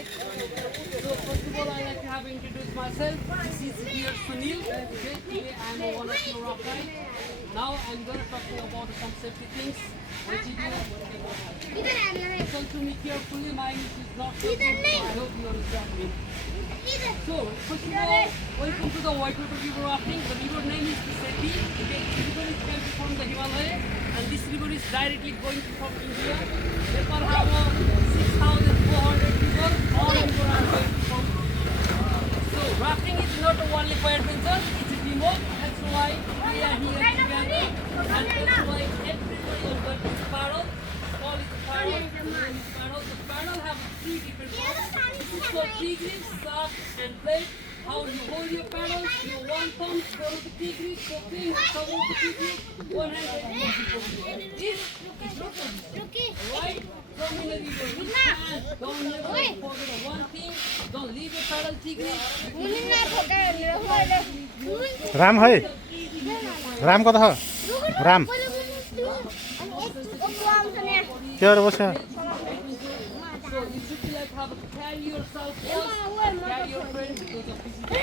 So first of all, I like to have introduced myself. This is here Sunil. Okay, today I am one of your rock guide. Now I'm going to talk to you about some safety things. What you do, what you don't have. Listen to me carefully. My English is not so good. I hope you understand me. So first of all, welcome to the Whitewater River Rafting. The river name is the Seti. Okay, this river is coming from the Himalaya, and this river is directly going from India. Nepal have a 6,400 river. All river are going from India. So rafting is not only for adventure; it's a teamwork. That's why we are here together, and that's why everybody on board is paddle. All is paddle. The paddle have three different parts. It's called three grips, soft and blade. How you hold your paddle, your one thumb go to the three grips, your finger cover the three grips, one hand this is right from in the river. Which hand? Don't never forget the one thing. Don't leave your paddle three grips. Ram है राम कता छ राम के गरेर बस्छ So you should be like have to carry yourself first and carry your friend because of physical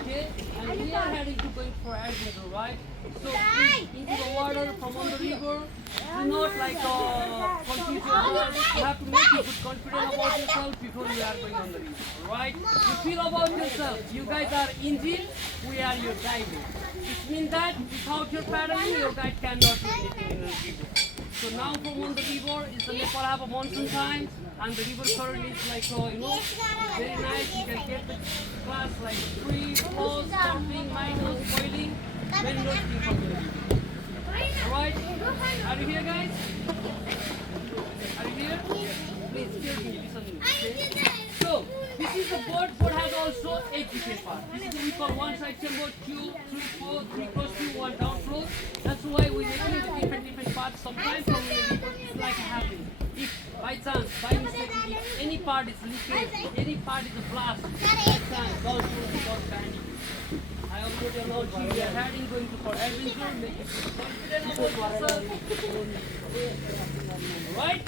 okay? And we are heading to going for adventure, right? So please, into the water from on the river. Do not like confuse yourself. You have to make you good confident about yourself before you are going on the river, right? You feel about yourself. You guys are engine, we are your diving. It means that without your paddling, your guide cannot do anything in the river. So now from on the river is the Nepal have a monsoon time, and the river current is like very nice. You can get the class like free, close, surfing, minus, boiling, very nice thing from the river. Alright? Are you here guys? Are you here? Please hear me, listen to me. Okay? So this is the boat. Boat has also 8 different parts. This is what we call one section boat, 2, 3, 4, 3 cross 2, 1 down float. That's why we make the different parts. Sometimes from the river it's like happening. If by chance, by mistake, if any part is leaking, any part is a blast, by chance, don't shoot without panic. I already announced you, we are heading going to for adventure, make you confident about yourself. Right?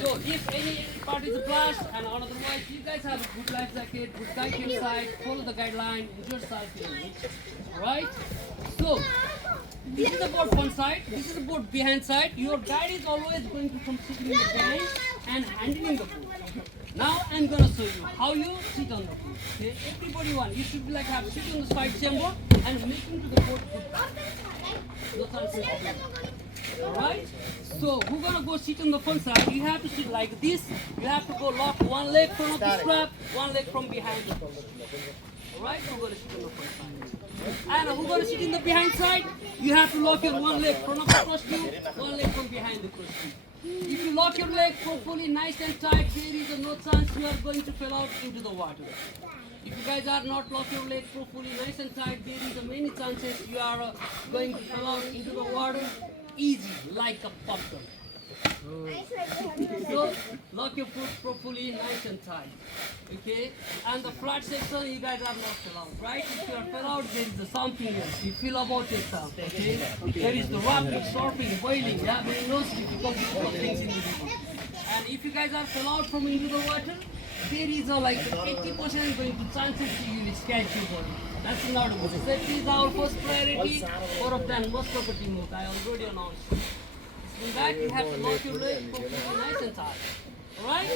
So if any part is a blast and otherwise you guys have a good life jacket, good guide inside, follow the guideline, enjoy yourself. Right? So this is the boat front side, this is the boat behind side. Your guide is always going to come sitting in the behind and handling the boat. Now I'm gonna show you how you sit on the boat. Okay? Everybody you should be like have sit on the side chamber and making to the boat. Alright? So we're gonna go sit on the front side. You have to sit like this. You have to go lock one leg from the strap, one leg from behind the boat. Alright? We're gonna sit on the front side. And we're gonna sit in the behind side. You have to lock your one leg from the cross tube, one leg from behind the cross tube. If you lock your leg properly, nice and tight, there is no chance you are going to fall out into the water. If you guys are not lock your leg properly, nice and tight, there is many chances you are going to fall out into the water easy, like a popcorn. So lock your foot properly, nice and tight. Okay? And the flat section, you guys are not fell out, right? If you are fell out, there is something else. You feel about yourself. Okay? There is the rafting, surfing, boiling. Yeah, there is no difficult things in the river. And if you guys are fell out from into the water, there is like 80% going to chances you will scratch your body. That's not good. Safety is our first priority. More of than most of the teamwork. I already announced. In that you have to lock your leg properly, nice and tight. Alright?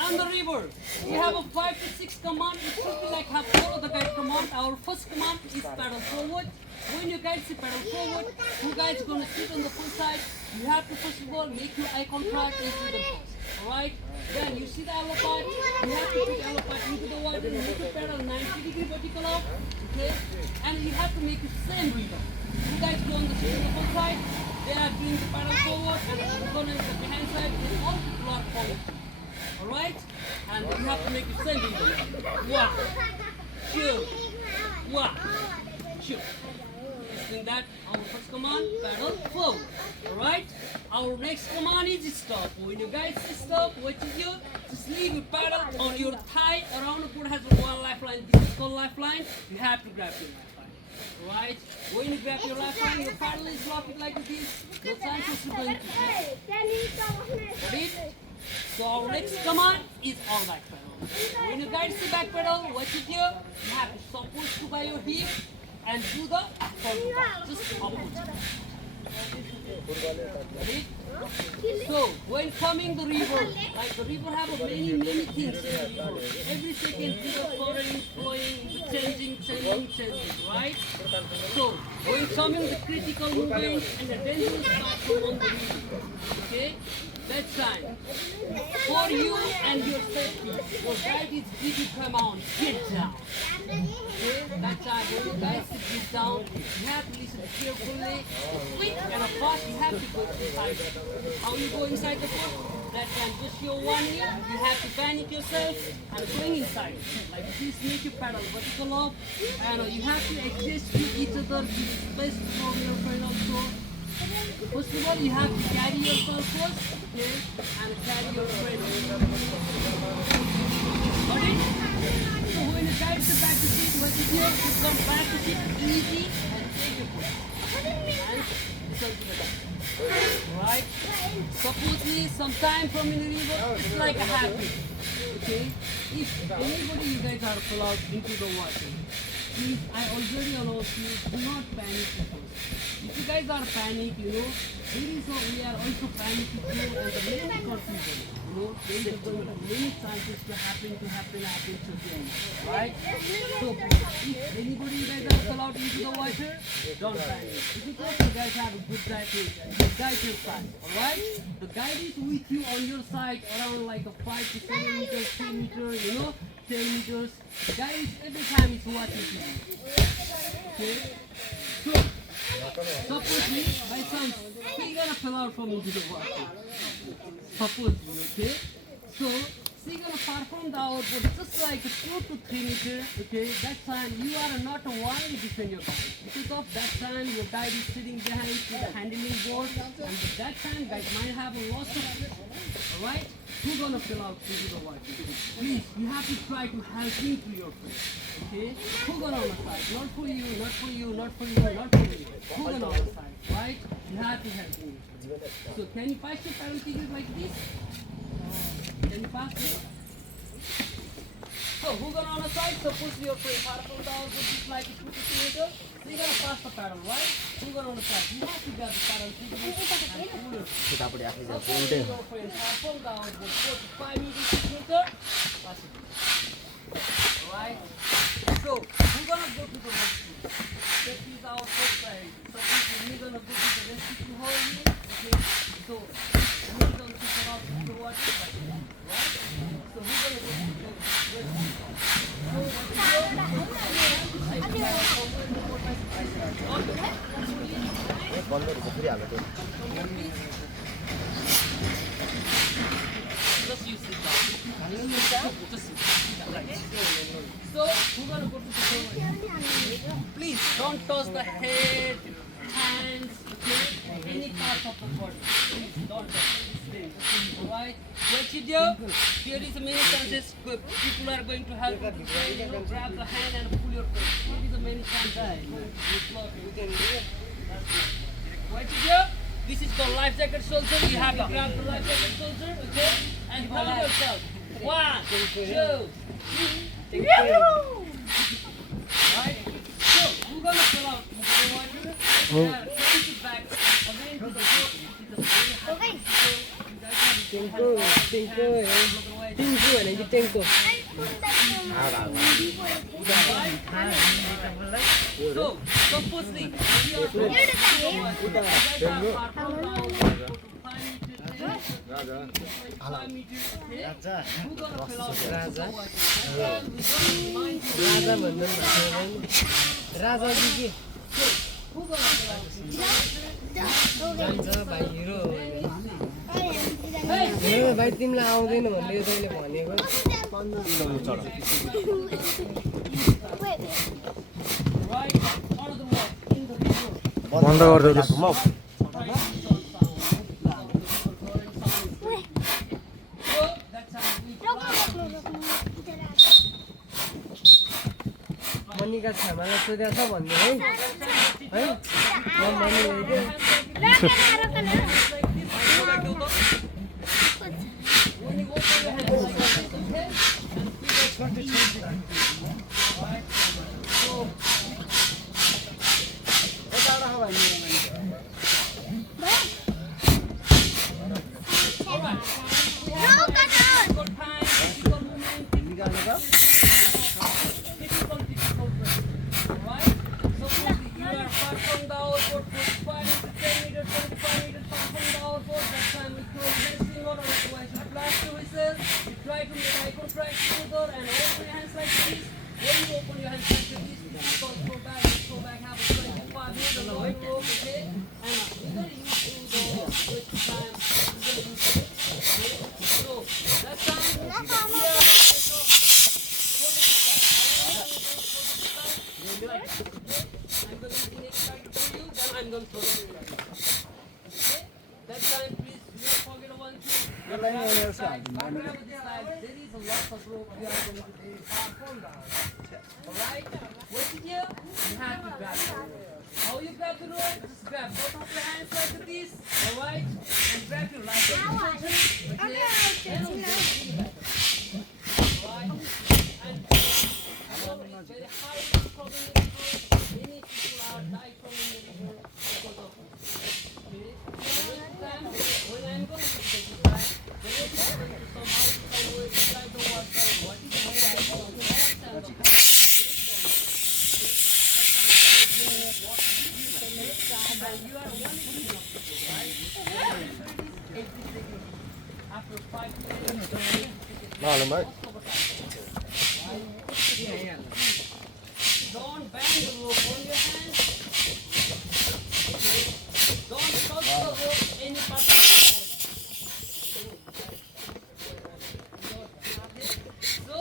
On the river, we have a 5 to 6 command. It should be like have follow the guide command. Our first command is paddle forward. When you guys see paddle forward, you guys are going to sit on the full side. You have to first of all make your eye contact into the first. Alright? Then you see the allopart. You have to put allopart into the water. You make the paddle 90-degree vertical out. Okay? And you have to make the same rhythm. You guys go on the full side. They are doing the paddle forward and we're going to the behind side. And all people are following. Alright? And you have to make the same rhythm. 1, 2, 1, 2. In that, our first command, paddle forward. Alright? Our next command is stop. When you guys stop, what you do, just leave your paddle on your thigh. Around the boat has one lifeline. This is called lifeline. You have to grab your lifeline. Right? When you grab your lifeline, your paddle is locked like this. No chances to going to Ready? So our next command is all back pedal. When you guide the back pedal, what you do, you have to support to by your hip and do the forward back, just opposite. Ready? So when coming the river, like the river have many things in the river. Every second river flowing, changing, right? So when coming the critical movement and the dangerous part on the river, okay? That time, for you and your safety, your guide is if you come on, get down. Okay? That time, when you guys get down, you have to listen carefully, quick and fast, you have to go inside. How you go inside the boat? That time, just your one ear, you have to panic yourself and going inside. Like this, make your paddle vertical up, and you have to adjust to each other, to space from your friend also. First of all, you have to carry yourself first, okay, and carry your friend. Got it? So when you guide the back to seat, what you do, you come back to seat easy and take your foot. And turn to the back. Right? Supposedly, sometime from in the river, it's like a habit. Okay? If anybody you guys are pulled out into the water, please, I already announced you, do not panic first. If you guys are panic, we are also panicking too, and the main confusion, there is going to be many chances to happen to them, right? So if anybody you guys are pulled out into the water, don't panic. If you guys have a good guide your side, alright? The guide is with you on your side around like a 5 to 7 meters, 3 meters, 10 meters. The guide is every time is watching you. Okay? So suppose by chance you're gonna fall out from into the water. Suppose, okay? So you're gonna perform the output just like 2 to 3 meters, okay? That time you are not one defend your guide. Because of that time your guide is sitting behind the handling board, and that time guide might have a loss of it. Alright? Who's gonna fill out into the water? Please, you have to try to help him to your friend. Okay? Who's gonna on the side? Not for you, not for you, not for you, not for me. Who's gonna on the side? Right? You have to help him. So can you pass your paddle figures like this? Can you pass it? So who's gonna on the side? Suppose your friend parcel down, which is like 2 to 3 meters. So you're gonna pass the paddle, right? Who's gonna on the side? You have to get the paddle figures and pull it. Suppose your friend parcel down, 4 to 5 meters, 6 meters. Pass it. Right? So we're gonna go to the rescue. That is our first priority. So we're gonna go to the rescue to hold you. Okay? So we're going to come out to the water. Right? So we're gonna go to the rescue. So just you sit down. Just sit down. Right. So we're gonna go to the floor. Please don't toss the head, hands, okay, any part of the body. Please don't touch. Alright. What you do? Here is a many chances people are going to help you. Grab the hand and pull your face. Here is a many chances. What you do? This is called life jacket soldier. You have to grab the life jacket soldier, okay? And hold yourself. 1, 2, 3. Right? So, we're going to fill out the water. We are going to back again to the boat. It is a very hard So, supposedly, we are going भाइ तिमीलाई आउँदैन भन्ने तैँले भनेको बन्द गरिदेऊ मनिका छामालाई सोधेको छ भन्ने है मनी हो try to make eye contact together and open your hands like this. When you open your hands like this, you can go back, have a 25 minutes of long rope, okay? And you're going to use the with time. You're going to use it, okay? So, that time, here, I'm going to make it excited for you, then I'm going to throw it like that. Okay? That time, please, do not forget one thing. Grab this side. There is a lot of rope we are going to do far from down. Alright? Once here, you have to grab the rope. How you grab the rope? Just grab both of your hands like this. Alright? And grab your right hand. Okay? Then we go to the back. Alright? And I know it's very hard to problem in the river. Many people are dying from in the river because of this. Okay? When I'm going to take this back, the rope is going to somehow find a way inside the water. What is the way I go? And the and you are one piece of people, right? Every second. After 5 minutes, don't bang the rope on your hands. Okay? Don't touch the rope any part of the body. So,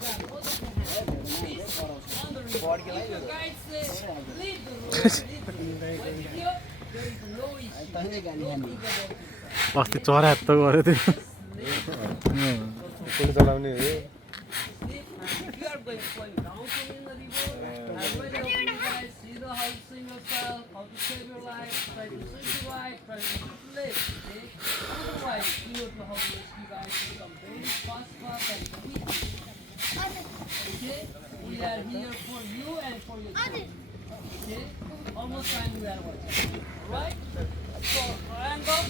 grab both of your hands. Please, on the rope. If your guide says, leave the rope, but here, there is no issue. Don't think about it. अस्ति चरा त गऱ्यो त्यो पुल चलाउने हो If you are going down in the river, I will help you guys see the how to swim yourself, how to save your life, try to swim to right, try to swim to left, okay? Otherwise, we know to help you guys become very fast and quick. Okay? We are here for you and for your children. Okay? Almost time we are watching. Alright? So, hand up in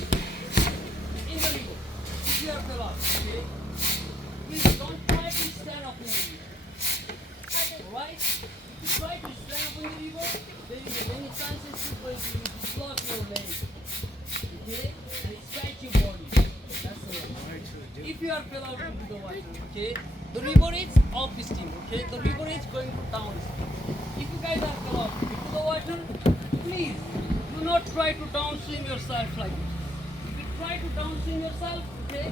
the river. If you are fell off, okay? Please don't try to stand up in the river. Alright? If you try to stand up in the river, there is many chances you're going to block your leg. Okay? And scratch your body. That's the way. If you are fell out into the water, okay? The river is upstream, okay? The river is going downstream. If you guys are fell out into the water, please do not try to downswim yourself like this. If you try to downswim yourself, okay?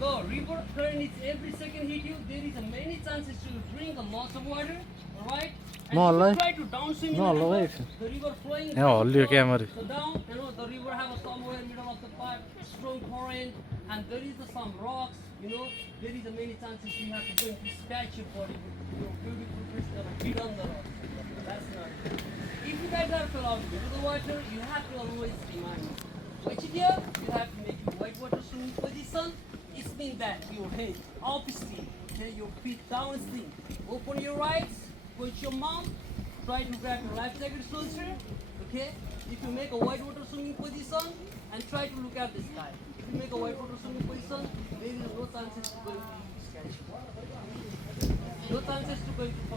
The river current is every second hit you. There is a many chances to drink a lot of water. Alright? And No, if Allah. you try to downswim No, in the Allah, river, wait. the river flowing Yeah, Allah, camera. so down, the river have a somewhere middle of the part, strong current, and there is some rocks, there is a many chances you have to go to scratch your body with your beautiful crystal hit on the rock. That's not it. If you guys are fell out into the water, you have to always remind which here you have to make your whitewater swimming position. It means that your head upstream, okay, your feet downstream. Open your eyes, put your mouth, try to grab your life jacket shoulder, okay? If you make a whitewater swimming position and try to look at the sky. If you make a whitewater swimming position, there is no chances to going to catch. No chances to going to